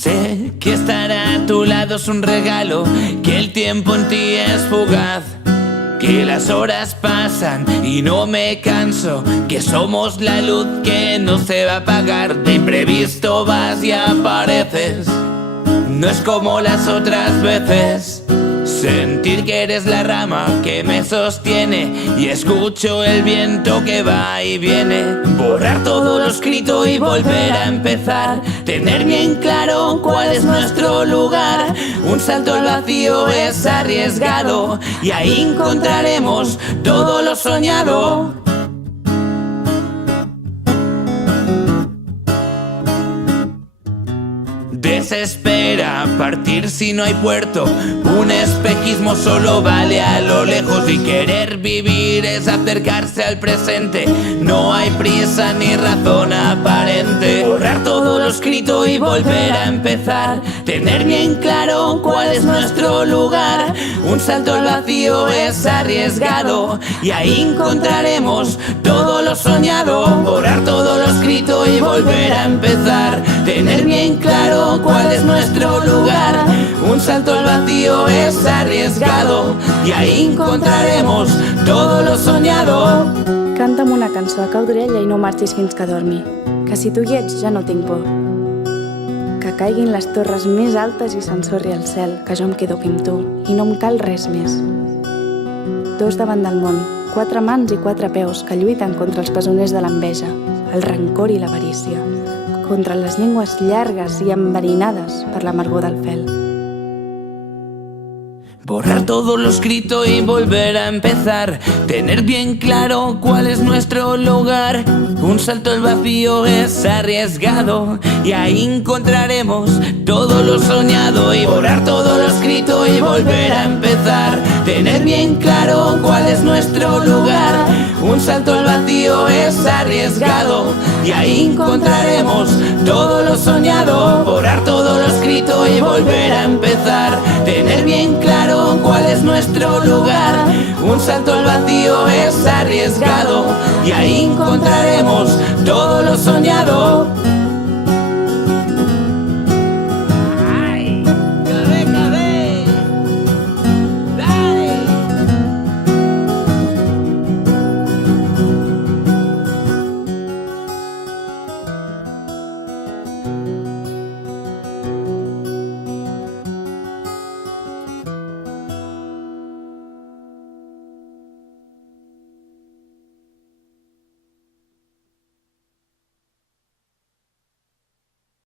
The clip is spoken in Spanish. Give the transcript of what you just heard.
Sé que estar a tu lado es un regalo, que el tiempo en ti es fugaz, que las horas pasan y no me canso, que somos la luz que no se va a apagar. De imprevisto vas y apareces, no es como las otras veces. Sentir que eres la rama que me sostiene y escucho el viento que va y viene. Borrar todo lo escrito y volver a empezar. Tener bien claro cuál es nuestro lugar. Un salto al vacío es arriesgado y ahí encontraremos todo lo soñado. Desespera partir si no hay puerto. Un espejismo solo vale a lo lejos. Y querer vivir es acercarse al presente. No hay prisa ni razón aparente. Borrar todo lo escrito y volver a empezar. Tener bien claro cuál es nuestro lugar. Un salto al vacío es arriesgado y ahí encontraremos todo lo soñado. Borrar todo lo escrito y volver a empezar. Tener bien claro cuál es nuestro lugar. Un salto al vacío es arriesgado y ahí encontraremos todo lo soñado. Canta'm una cançó a cau d'orella i no marxis fins que dormi, que si tu hi ets ja no tinc por. Que caiguin les torres més altes i s'ensorri el cel, que jo em quedo aquí amb tu i no em cal res més. Dos davant del món, 4 mans i 4 peus que lluiten contra els presoners de l'enveja, el rancor i l'avarícia, contra les llengües llargues i enverinades per l'amargor del fel. Borrar todo lo escrito y volver a empezar. Tener bien claro cuál es nuestro lugar. Un salto al vacío es arriesgado y ahí encontraremos todo lo soñado. Y borrar todo lo escrito y volver a empezar. Tener bien claro cuál es nuestro lugar. Un salto al vacío es arriesgado y ahí encontraremos todo lo soñado. Borrar todo lo escrito y volver a empezar. Tener bien claro cuál es nuestro lugar. Un salto al vacío es arriesgado y ahí encontraremos todo lo soñado.